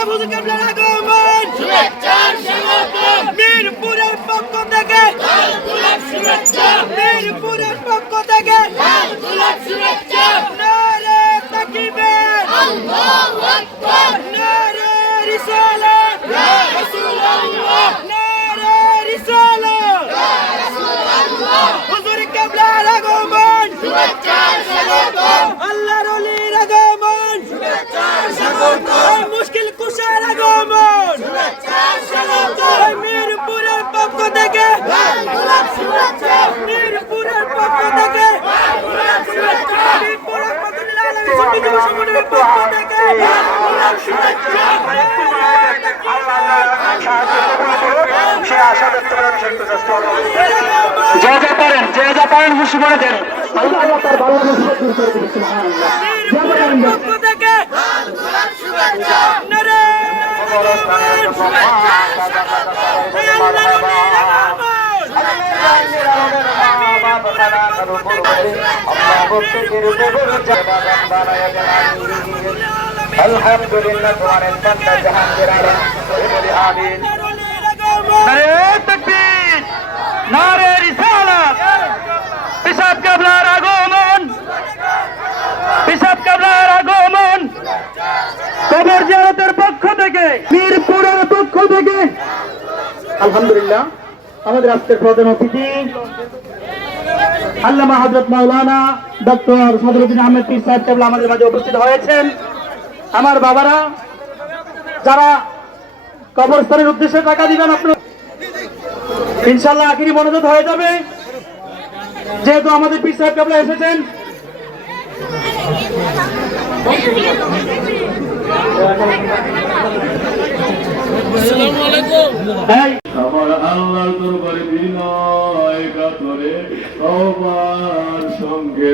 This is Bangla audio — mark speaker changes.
Speaker 1: হুজুর কেবলার আগমন
Speaker 2: শুভেচ্ছার স্বাগতম
Speaker 1: মিরপুরের পক্ষ থেকে।
Speaker 2: লাল গোলাপ শুভেচ্ছা।
Speaker 1: মিরপুরের পক্ষ থেকে।
Speaker 2: লাল গোলাপ শুভেচ্ছা।
Speaker 1: নারে তাকবীর
Speaker 2: আল্লাহু আকবার।
Speaker 1: নারে রিসালাত
Speaker 2: ইয়া রাসূলুল্লাহ
Speaker 1: নারে রিসালাত
Speaker 2: ইয়া রাসূলুল্লাহ
Speaker 1: হুজুর কেবলার আগমন
Speaker 2: শুভেচ্ছার স্বাগতম
Speaker 1: আল্লাহর ওলির আগমন
Speaker 2: শুভেচ্ছার স্বাগতম
Speaker 1: এই মুশকিল কুশের আগমন
Speaker 2: শুভেচ্ছার স্বাগতম
Speaker 1: এই মিরপুরের পক্ষ থেকে
Speaker 2: লাল গোলাপ শুভেচ্ছা
Speaker 1: মিরপুরের পক্ষ থেকে
Speaker 2: লাল গোলাপ শুভেচ্ছা
Speaker 1: মিরপুরের পক্ষ থেকে আলামী সুন্নি যুব সংগঠনের পক্ষ থেকে
Speaker 2: লাল গোলাপ শুভেচ্ছা
Speaker 3: সে আশা ব্যক্ত করার চেষ্টা চেষ্টা করব
Speaker 4: যে যা পারেন যে যা পারেন খুশি করে দেন আল্লাহ আল্লাহ
Speaker 1: পক্ষ থেকে
Speaker 3: আলহামদুলিল্লাহ,
Speaker 4: আমাদের আজকের প্রধান অতিথি আল্লামা হযরত মাওলানা ডক্টর সদরুদ্দিন আহমেদ পীর সাহেব আমাদের মাঝে উপস্থিত হয়েছেন। আমার বাবারা, যারা কবরস্থানের উদ্দেশ্যে টাকা দিবেন আপনার, ইনশাল্লাহ আখিরি মনোযোগ হয়ে যাবে। যেহেতু আমাদের পীর সাহেব কেবলা এসেছেন।
Speaker 5: আমার আল্লাহর দরবারে বিনয় কাতরে সঙ্গে